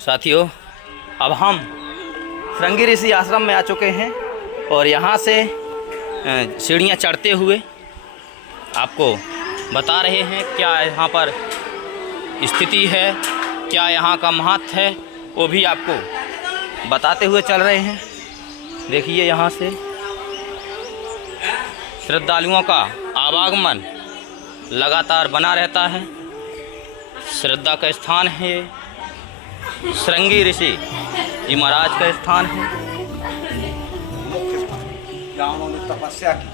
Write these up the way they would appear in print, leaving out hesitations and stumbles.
साथियों, अब हम श्रृंगी ऋषि आश्रम में आ चुके हैं और यहाँ से सीढ़ियाँ चढ़ते हुए आपको बता रहे हैं क्या यहाँ पर स्थिति है, क्या यहाँ का महत्व है, वो भी आपको बताते हुए चल रहे हैं। देखिए, यहाँ से श्रद्धालुओं का आवागमन लगातार बना रहता है। श्रद्धा का स्थान है, श्रृंगी ऋषि जी महाराज का स्थान है। जहाँ उन्होंने तपस्या की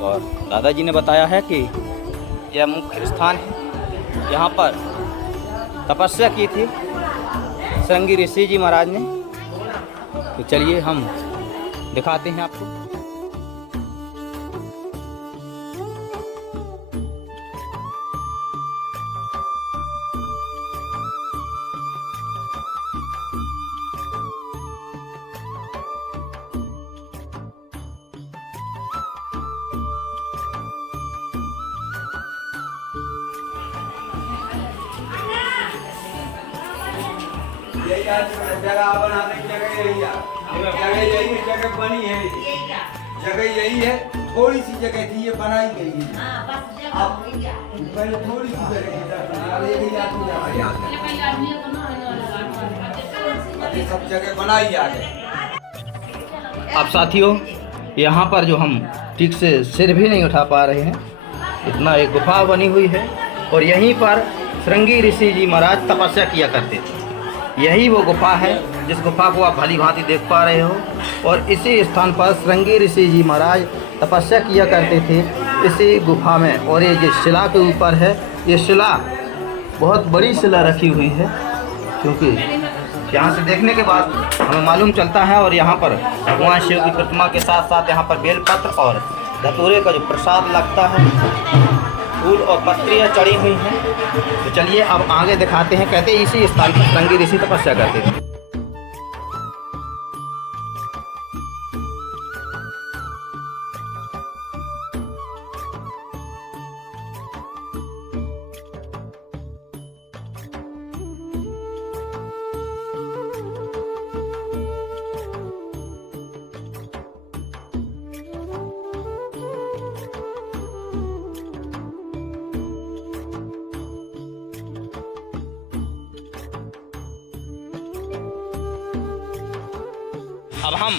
और दादाजी ने बताया है कि यह मुख्य स्थान है, यहाँ पर तपस्या की थी श्रृंगी ऋषि जी महाराज ने। तो चलिए हम दिखाते हैं आपको। जगह बनाने की जगह यही है, जगह बनी है, जगह यही है। थोड़ी सी जगह थी, ये बनाई गई है। अब पहले थोड़ी सी जगह थी, सब जगह बनाई आ गई। अब साथियों, यहाँ पर जो हम ठीक से सिर भी नहीं उठा पा रहे हैं, इतना एक गुफा बनी हुई है और यहीं पर श्रृंगी ऋषि जी महाराज तपस्या किया करते थे। यही वो गुफा है जिस गुफा को आप भली भांति देख पा रहे हो और इसी स्थान पर श्रृंगी ऋषि जी महाराज तपस्या किया करते थे, इसी गुफा में। और ये जो शिला के ऊपर है, ये शिला बहुत बड़ी शिला रखी हुई है, क्योंकि यहाँ से देखने के बाद हमें मालूम चलता है। और यहाँ पर भगवान शिव की प्रतिमा के साथ साथ यहाँ पर बेलपत्र और धतूरे का जो प्रसाद लगता है, फूल और पत्तियाँ चढ़ी हुई हैं। तो चलिए अब आगे दिखाते हैं। कहते हैं इसी स्थान पर श्रृंगी ऋषि तपस्या करते थे। अब हम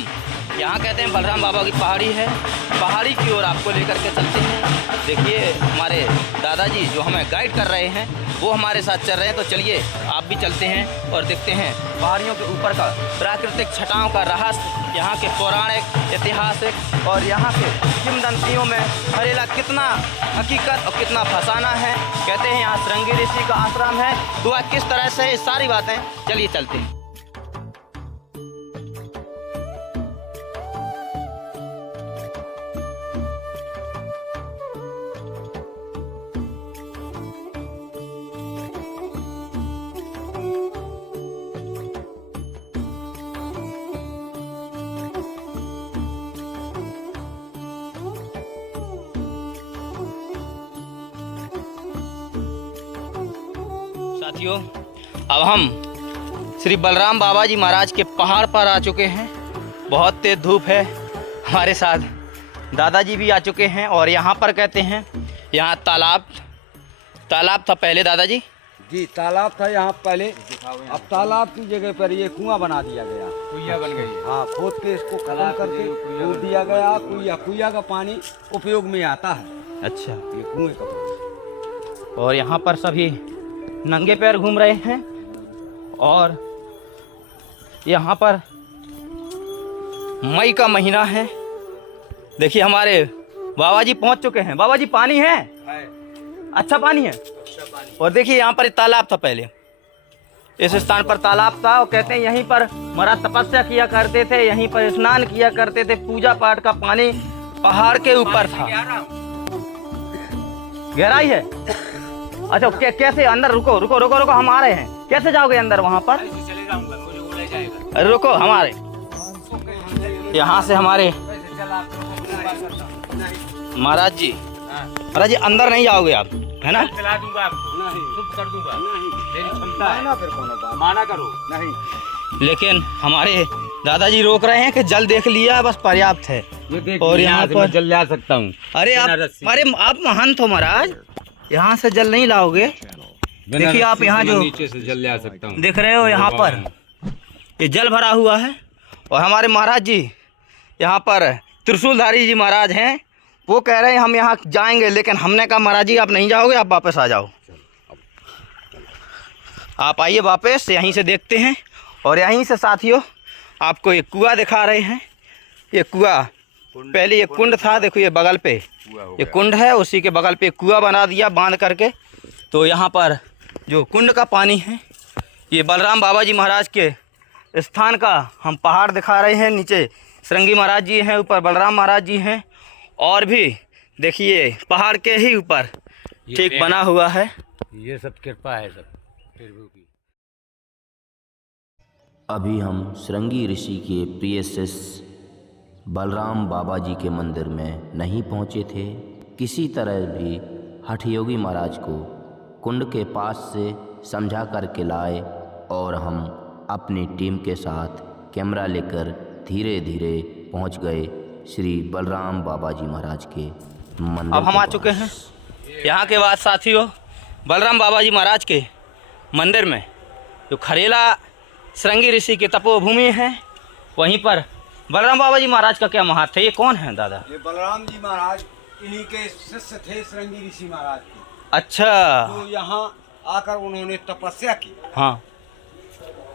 यहाँ कहते हैं बलराम बाबा की पहाड़ी है, पहाड़ी की ओर आपको लेकर के चलते हैं। देखिए, हमारे दादाजी जो हमें गाइड कर रहे हैं वो हमारे साथ चल रहे हैं। तो चलिए आप भी चलते हैं और देखते हैं पहाड़ियों के ऊपर का प्राकृतिक छटाओं का रहस्य, यहाँ के पौराणिक, ऐतिहासिक और यहाँ के किंवदंतियों में भरेला कितना हकीकत और कितना फसाना है। कहते हैं यहाँ श्रृंगी ऋषि का आश्रम है, दुआ किस तरह से, ये सारी बातें चलिए चलते हैं। साथियों, अब हम श्री बलराम बाबा जी महाराज के पहाड़ पर आ चुके हैं। बहुत तेज धूप है, हमारे साथ दादाजी भी आ चुके हैं। और यहाँ पर कहते हैं यहाँ तालाब था पहले दादाजी जी, तालाब था यहाँ पहले। अब तालाब की जगह पर ये कुआं बना दिया गया, कुइया बन गई। हाँ, खोद के इसको खत्म करके खोद दिया गया। कुइया का पानी उपयोग में आता है। अच्छा, ये कुएं का पानी। और यहाँ पर सभी नंगे पैर घूम रहे हैं और यहाँ पर मई का महीना है। देखिए, हमारे बाबा जी पहुँच चुके हैं। बाबा जी, पानी है? अच्छा पानी है। और देखिए, यहाँ पर तालाब था पहले, इस स्थान पर तालाब था। और कहते हैं यहीं पर महाराज तपस्या किया करते थे, यहीं पर स्नान किया करते थे। पूजा पाठ का पानी पहाड़ के ऊपर था। गहराई है? अच्छा, कैसे अंदर? रुको रुको रुको रुको, हम आ रहे हैं। कैसे जाओगे अंदर वहाँ पर? रुको, हमारे यहाँ से हमारे महाराज जी अंदर नहीं जाओगे आप, है ना? चला दूंगा आपको। शुभ कर दूंगा, मेरी क्षमता है। माना फिर कोनो बात माना करो। नहीं। लेकिन हमारे दादाजी रोक रहे हैं कि जल देख लिया बस पर्याप्त है। और यहाँ पर जल ला सकता हूँ। अरे आप महंत हो महाराज, यहाँ से जल नहीं लाओगे। देखिए आप यहाँ जो नीचे से जल ले आ सकता हूँ, देख रहे हो यहाँ पर ये जल भरा हुआ है। और हमारे महाराज जी यहाँ पर त्रिशूलधारी जी महाराज हैं, वो कह रहे हैं हम यहाँ जाएंगे, लेकिन हमने कहा महाराज जी आप नहीं जाओगे, आप वापस आ जाओ। आप आइए वापस, यहीं से देखते हैं। और यहीं से साथियों आपको एक कुआं दिखा रहे हैं। ये कुआं पहले ये कुंड था, देखो ये बगल पे ये कुंड है, उसी के बगल पे कुआं बना दिया बांध करके। तो यहाँ पर जो कुंड का पानी है, ये बलराम बाबा जी महाराज के स्थान का हम पहाड़ दिखा रहे हैं। नीचे श्रृंगी महाराज जी हैं, ऊपर बलराम महाराज जी हैं, और भी देखिए पहाड़ के ही ऊपर ठीक बना हुआ है। ये सब कृपा है सब प्रभु की। अभी हम श्रृंगी ऋषि के प्रिय शिष्य बलराम बाबा जी के मंदिर में नहीं पहुंचे थे। किसी तरह भी हठयोगी महाराज को कुंड के पास से समझा करके लाए और हम अपनी टीम के साथ कैमरा लेकर धीरे धीरे पहुंच गए श्री बलराम बाबा जी महाराज के मंदिर। अब हम आ चुके हैं यहाँ के बाद साथियों बलराम बाबा जी महाराज के मंदिर में। जो खरेला श्रृंगी ऋषि की तपोभूमि है, वहीं पर बलराम बाबा जी महाराज का क्या महत्व है? ये कौन है दादा? ये बलराम जी महाराज इन्हीं के शिष्य थे, श्रृंगी ऋषि महाराज के। अच्छा। तो यहाँ आकर उन्होंने तपस्या की। हाँ,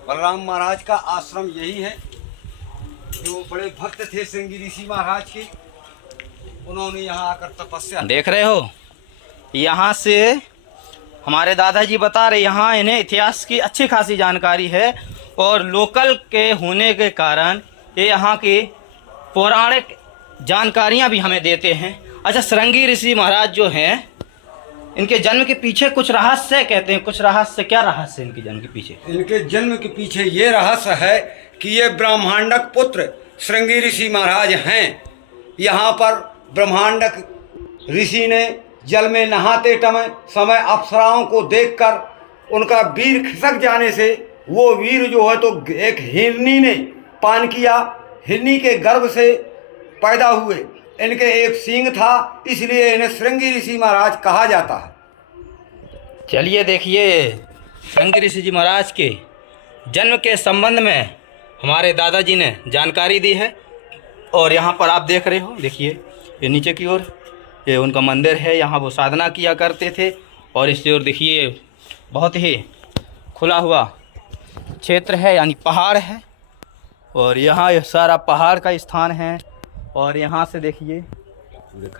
बलराम महाराज का आश्रम यही है। जो बड़े भक्त थे श्रृंगी ऋषि महाराज के, उन्होंने यहाँ आकर तपस्या की। देख रहे हो यहाँ से हमारे दादाजी बता रहे, यहाँ इन्हें इतिहास की अच्छी खासी जानकारी है और लोकल के होने के कारण ये यहाँ की पौराणिक जानकारियाँ भी हमें देते हैं। अच्छा, श्रृंगी ऋषि महाराज जो हैं, इनके जन्म के पीछे कुछ रहस्य कहते हैं। कुछ रहस्य, क्या रहस्य इनके जन्म के पीछे? इनके जन्म के पीछे ये रहस्य है कि ये ब्रह्मांडक पुत्र श्रृंगी ऋषि महाराज हैं। यहाँ पर ब्रह्मांडक ऋषि ने जल में नहाते समय अप्सराओं को देखकर उनका वीर खिसक जाने से वो वीर जो है तो एक हिरनी ने पान किया। हिरनी के गर्भ से पैदा हुए। इनके एक सींग था, इसलिए इन्हें श्रृंगी ऋषि महाराज कहा जाता है। चलिए देखिए श्रृंगी ऋषि जी महाराज के जन्म के संबंध में हमारे दादाजी ने जानकारी दी है। और यहाँ पर आप देख रहे हो, देखिए ये नीचे की ओर ये उनका मंदिर है, यहाँ वो साधना किया करते थे। और इस ओर देखिए बहुत ही खुला हुआ क्षेत्र है, यानी पहाड़ है। और यहाँ ये सारा पहाड़ का स्थान है। और यहाँ से देखिए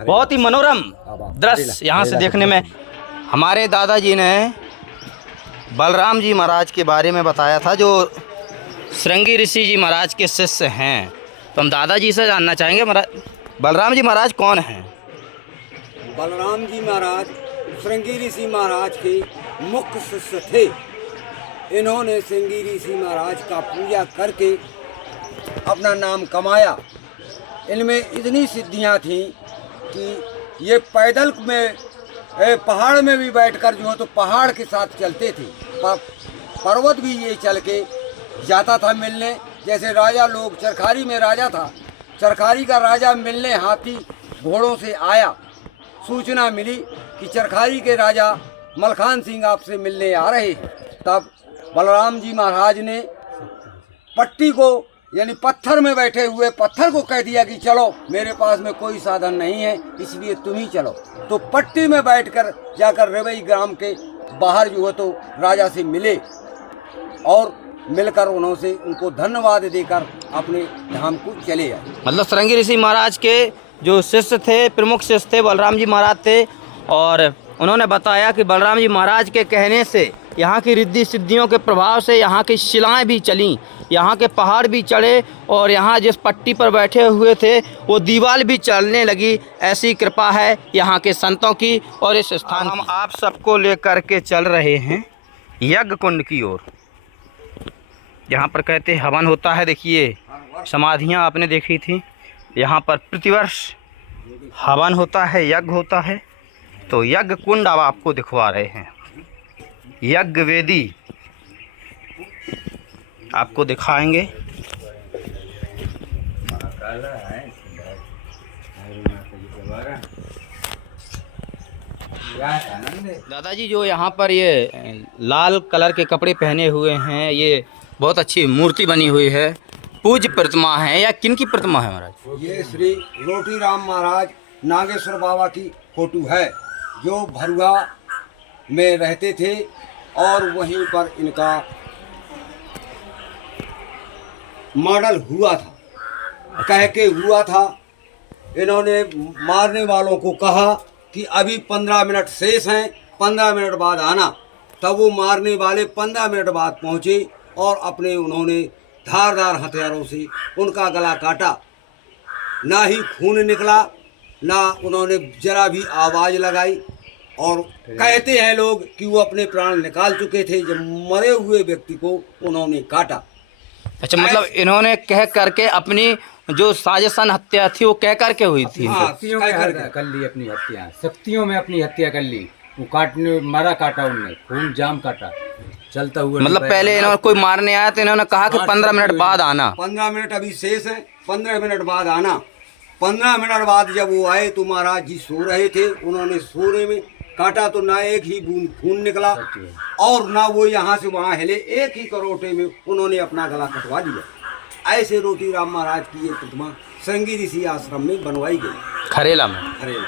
बहुत ही मनोरम दृश्य यहाँ से देखने में। हमारे दादाजी ने बलराम जी महाराज के बारे में बताया था, जो श्रृंगी ऋषि जी महाराज के शिष्य हैं। तो हम दादाजी से जानना चाहेंगे महाराज, बलराम जी महाराज कौन हैं? बलराम जी महाराज श्रृंगी ऋषि महाराज के मुख्य शिष्य थे। इन्होंने श्रृंगी ऋषि महाराज का पूजा करके अपना नाम कमाया। इनमें इतनी सिद्धियां थीं कि ये पैदल में पहाड़ में भी बैठकर जो है तो पहाड़ के साथ चलते थे। पर्वत भी ये चल के जाता था मिलने। जैसे राजा लोग, चरखारी में राजा था, चरखारी का राजा मिलने हाथी घोड़ों से आया। सूचना मिली कि चरखारी के राजा मलखान सिंह आपसे मिलने आ रहे हैं। तब बलराम जी महाराज ने पट्टी को, यानी पत्थर में बैठे हुए पत्थर को कह दिया कि चलो, मेरे पास में कोई साधन नहीं है, इसलिए तुम ही चलो। तो पट्टी में बैठकर जाकर रेवई ग्राम के बाहर जो है तो राजा से मिले और मिलकर उन्होंने उनको धन्यवाद देकर अपने धाम को चले आए। मतलब श्रृंगी ऋषि महाराज के जो शिष्य थे, प्रमुख शिष्य थे, बलराम जी महाराज थे। और उन्होंने बताया कि बलराम जी महाराज के कहने से, यहाँ की रिद्धि सिद्धियों के प्रभाव से यहाँ की शिलाएँ भी चलीं, यहाँ के पहाड़ भी चढ़े और यहाँ जिस पट्टी पर बैठे हुए थे वो दीवार भी चलने लगी। ऐसी कृपा है यहाँ के संतों की। और इस स्थान हम आप सबको लेकर के चल रहे हैं यज्ञ कुंड की ओर, यहाँ पर कहते हवन होता है। देखिए समाधियाँ आपने देखी थी, यहाँ पर प्रतिवर्ष हवन होता है, यज्ञ होता है। तो यज्ञ कुंड अब आपको दिखवा रहे हैं। यज्ञ वेदी आपको दिखाएंगे। दादाजी जो यहाँ पर ये लाल कलर के कपड़े पहने हुए हैं, ये बहुत अच्छी मूर्ति बनी हुई है, पूज्य प्रतिमा है या किन की प्रतिमा है महाराज? ये श्री रोटी राम महाराज नागेश्वर बाबा की फोटो है, जो भरुआ में रहते थे और वहीं पर इनका मॉडल हुआ था, कह के हुआ था। इन्होंने मारने वालों को कहा कि अभी 15 मिनट शेष हैं, 15 मिनट बाद आना। तब वो मारने वाले 15 मिनट बाद पहुँचे और अपने उन्होंने धारदार हथियारों से उनका गला काटा। ना ही खून निकला, ना उन्होंने जरा भी आवाज़ लगाई। और कहते हैं लोग कि वो अपने प्राण निकाल चुके थे जब मरे हुए व्यक्ति को उन्होंने काटा। अच्छा, मतलब इन्होंने कह करके अपनी जो साजिशन हत्या थी वो कह करके हुई थी। हाँ, शक्तियों में कर ली अपनी हत्या, शक्तियों में अपनी हत्या कर ली। वो काटने मारा, काटा उनने, खून जाम काटा चलता हुआ। मतलब पहले इन्होंने कोई मारने आया तो इन्होंने कहा कि 15 मिनट बाद आना। 15 मिनट अभी शेष है, 15 मिनट बाद आना। 15 मिनट बाद जब वो आए तो महाराज जी सो रहे थे। उन्होंने सोने में काटा तो ना एक ही बूंद खून निकला और ना वो यहाँ से वहाँ हिले। एक ही करोटे में उन्होंने अपना गला कटवा दिया। ऐसे रोटी राम महाराज की ये प्रतिमा श्रृंगी ऋषि आश्रम में बनवाई गई, खरेला में। हरेला।